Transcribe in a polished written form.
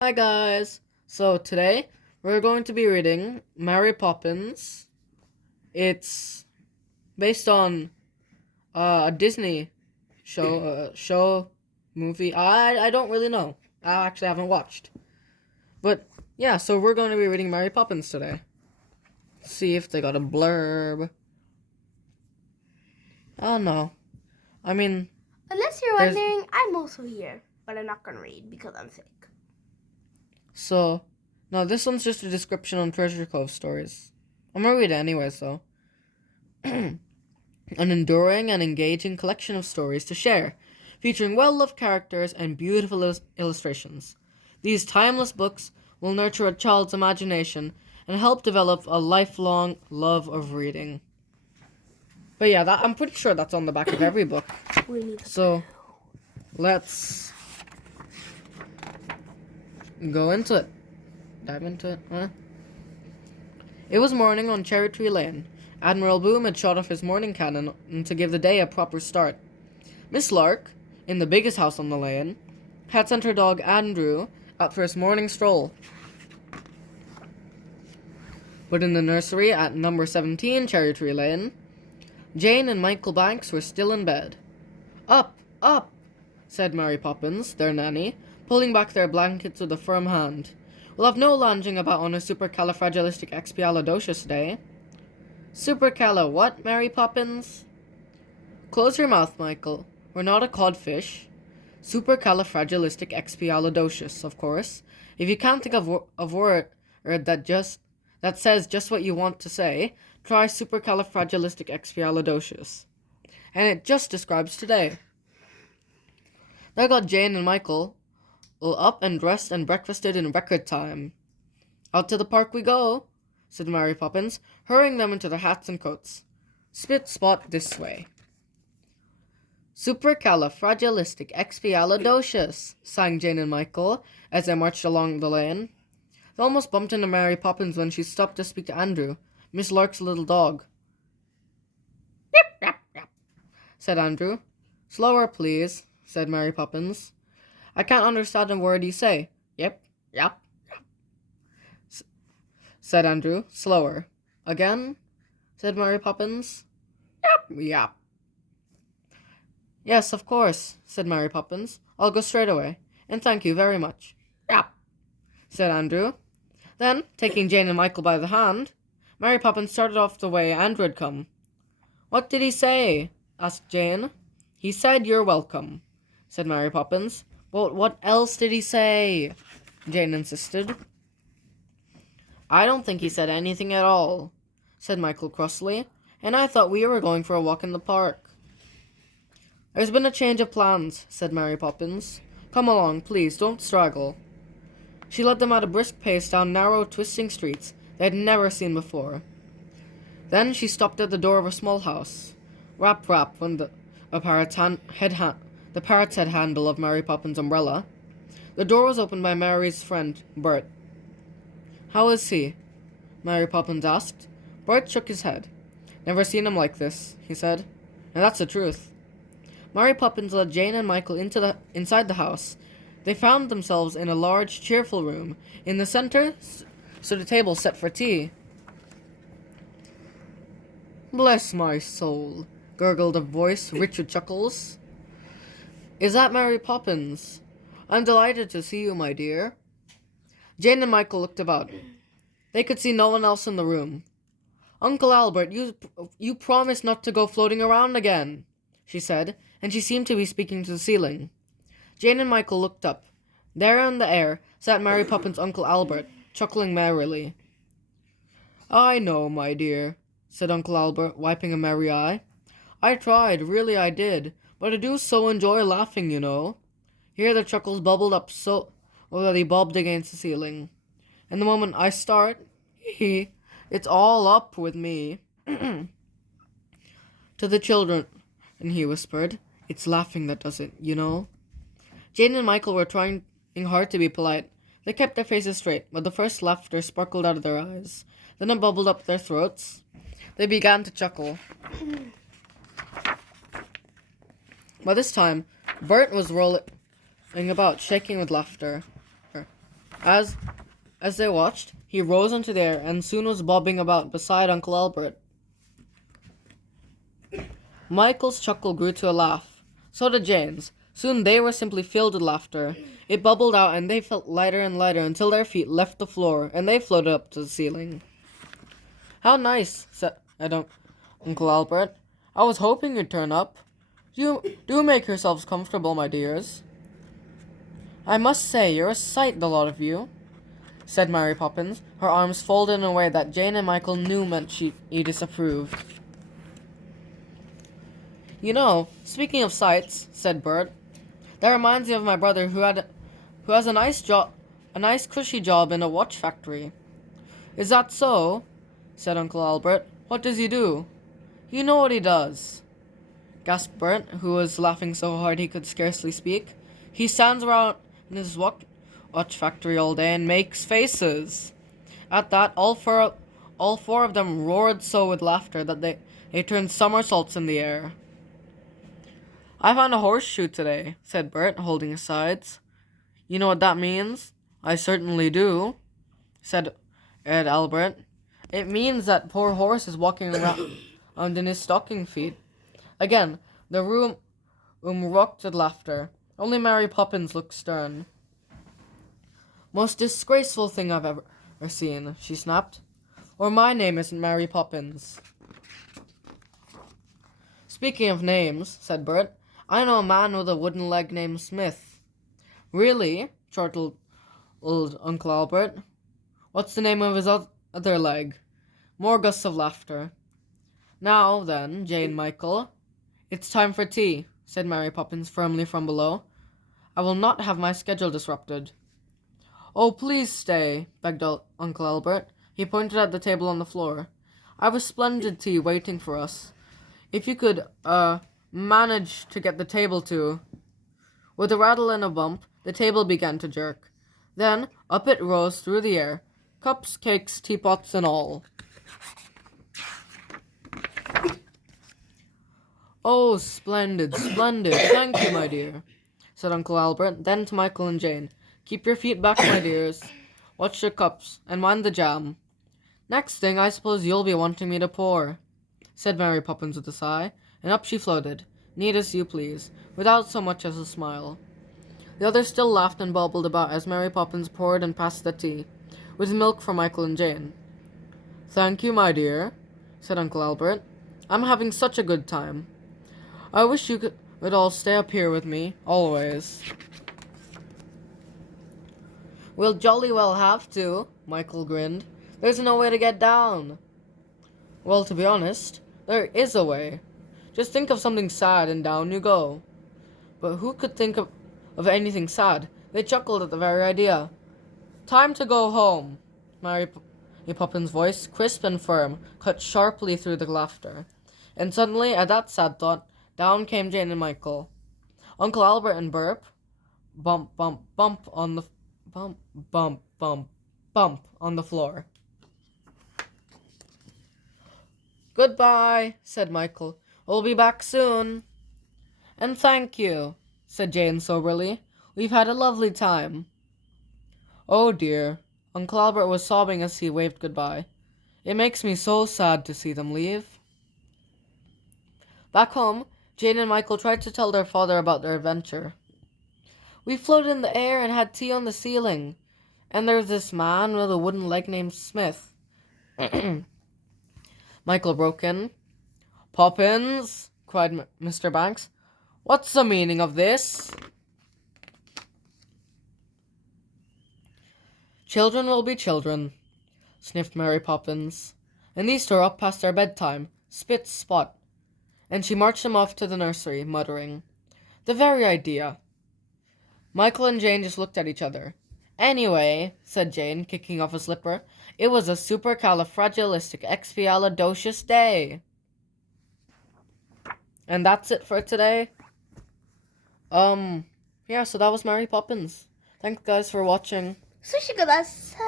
Hi guys! So today we're going to be reading Mary Poppins. It's based on a Disney show movie. I don't really know. I actually haven't watched. But yeah, so we're going to be reading Mary Poppins today. See if they got a blurb. Oh no. I mean, Unless you're there's wondering, I'm also here, but I'm not gonna read because I'm sick. so no, this one's just a description on Treasure Cove stories. I'm gonna read it anyways though. An enduring and engaging collection of stories to share, featuring well loved characters and beautiful illustrations. These timeless books will nurture a child's imagination and help develop a lifelong love of reading. But yeah, I'm pretty sure that's on the back of every book. We need So let's go into it. Dive into it. Huh? It was morning on Cherry Tree Lane. Admiral Boom had shot off his morning cannon to give the day a proper start. Miss Lark, in the biggest house on the lane, had sent her dog Andrew out for his morning stroll. But in the nursery at number 17 Cherry Tree Lane, Jane and Michael Banks were still in bed. Up, up, said Mary Poppins, their nanny, pulling back their blankets with a firm hand. We'll have no lounging about on a supercalifragilisticexpialidocious day. Supercala what, Mary Poppins? Close your mouth, Michael. We're not a codfish. Supercalifragilisticexpialidocious, of course. If you can't think of a word that says just what you want to say, try supercalifragilisticexpialidocious. And it just describes today. That got Jane and Michael all up and dressed and breakfasted in record time. Out to the park we go, said Mary Poppins, hurrying them into their hats and coats. Spit spot this way. Supercalifragilisticexpialidocious, sang Jane and Michael as they marched along the lane. They almost bumped into Mary Poppins when she stopped to speak to Andrew, Miss Lark's little dog. Yip, yap, yap, said Andrew. Slower, please, said Mary Poppins. I can't understand a word you say. Yep, yap, yap, said Andrew. Slower. Again, said Mary Poppins. Yap, yap. Yes, of course, said Mary Poppins. I'll go straight away. And thank you very much. Yap, said Andrew. Then, taking Jane and Michael by the hand, Mary Poppins started off the way Andrew had come. What did he say? Asked Jane. He said you're welcome, said Mary Poppins. But what else did he say? Jane insisted. I don't think he said anything at all, said Michael crossly, and I thought we were going for a walk in the park. There's been a change of plans, said Mary Poppins. Come along, please, don't straggle. She led them at a brisk pace down narrow, twisting streets they had never seen before. Then she stopped at the door of a small house. Rap, rap, went the parrot's head handle of Mary Poppins' umbrella. The door was opened by Mary's friend, Bert. How is he? Mary Poppins asked. Bert shook his head. Never seen him like this, he said. And that's the truth. Mary Poppins led Jane and Michael inside the house. They found themselves in a large, cheerful room. In the center stood a table set for tea. Bless my soul, gurgled a voice rich with chuckles. Is that Mary Poppins? I'm delighted to see you, my dear. Jane and Michael looked about. They could see no one else in the room. Uncle Albert, you promised not to go floating around again, she said, and she seemed to be speaking to the ceiling. Jane and Michael looked up. There in the air sat Mary Poppins' Uncle Albert, chuckling merrily. I know, my dear, said Uncle Albert, wiping a merry eye. I tried, really I did, but I do so enjoy laughing, you know. Here the chuckles bubbled up so that he bobbed against the ceiling. And the moment I start, it's all up with me. To the children, and he whispered, it's laughing that does it, you know. Jane and Michael were trying hard to be polite. They kept their faces straight, but the first laughter sparkled out of their eyes. Then it bubbled up their throats. They began to chuckle. By this time, Bert was rolling about, shaking with laughter. As they watched, he rose into the air and soon was bobbing about beside Uncle Albert. Michael's chuckle grew to a laugh. So did Jane's. Soon they were simply filled with laughter. It bubbled out and they felt lighter and lighter until their feet left the floor and they floated up to the ceiling. How nice, said Uncle Albert. I was hoping you'd turn up. Do make yourselves comfortable, my dears. I must say, you're a sight, the lot of you, said Mary Poppins, her arms folded in a way that Jane and Michael knew meant she disapproved. You know, speaking of sights, said Bert, that reminds me of my brother who has a nice cushy job in a watch factory. Is that so? Said Uncle Albert. What does he do? You know what he does, gasped Bert, who was laughing so hard he could scarcely speak. He stands around in his watch factory all day and makes faces. At that, all four of them roared so with laughter that they turned somersaults in the air. I found a horseshoe today, said Bert, holding his sides. You know what that means? I certainly do, said Ed Albert. It means that poor horse is walking around in his stocking feet. Again, the room rocked with laughter. Only Mary Poppins looked stern. Most disgraceful thing I've ever seen, she snapped. Or my name isn't Mary Poppins. Speaking of names, said Bert, I know a man with a wooden leg named Smith. Really? chortled old Uncle Albert. What's the name of his other leg? More gusts of laughter. Now, then, Jane Michael, it's time for tea, said Mary Poppins firmly from below. I will not have my schedule disrupted. Oh, please stay, begged Uncle Albert. He pointed at the table on the floor. I have a splendid tea waiting for us. If you could, manage to get the table to... With a rattle and a bump, the table began to jerk. Then, up it rose through the air, cups, cakes, teapots, and all. Oh, splendid, splendid. Thank you, my dear, said Uncle Albert. Then to Michael and Jane, keep your feet back, my dears. Watch your cups, and mind the jam. Next thing, I suppose you'll be wanting me to pour, said Mary Poppins with a sigh, and up she floated, neat as you please, without so much as a smile. The others still laughed and bubbled about as Mary Poppins poured and passed the tea, with milk for Michael and Jane. Thank you, my dear, said Uncle Albert. I'm having such a good time. I wish you could all stay up here with me, always. We'll jolly well have to, Michael grinned. There's no way to get down. Well, to be honest, there is a way. Just think of something sad and down you go. But who could think of anything sad? They chuckled at the very idea. Time to go home. Mary Poppins' voice, crisp and firm, cut sharply through the laughter. And suddenly, at that sad thought, down came Jane and Michael. Uncle Albert and Burp, bump, bump, bump on the bump, bump, bump, bump on the floor. Goodbye, said Michael. We'll be back soon. And thank you, said Jane soberly. We've had a lovely time. Oh dear, Uncle Albert was sobbing as he waved goodbye. It makes me so sad to see them leave. Back home, Jane and Michael tried to tell their father about their adventure. We floated in the air and had tea on the ceiling. And there's this man with a wooden leg named Smith. Michael broke in. Popins, cried Mr. Banks. What's the meaning of this? Children will be children, sniffed Mary Poppins. And these tore up past their bedtime, spit, spot. And she marched them off to the nursery, muttering, The very idea. Michael and Jane just looked at each other. Anyway, said Jane, kicking off a slipper, it was a supercalifragilisticexpialidocious day. And that's it for today. Yeah, so that was Mary Poppins. Thanks, guys, for watching. そしてください。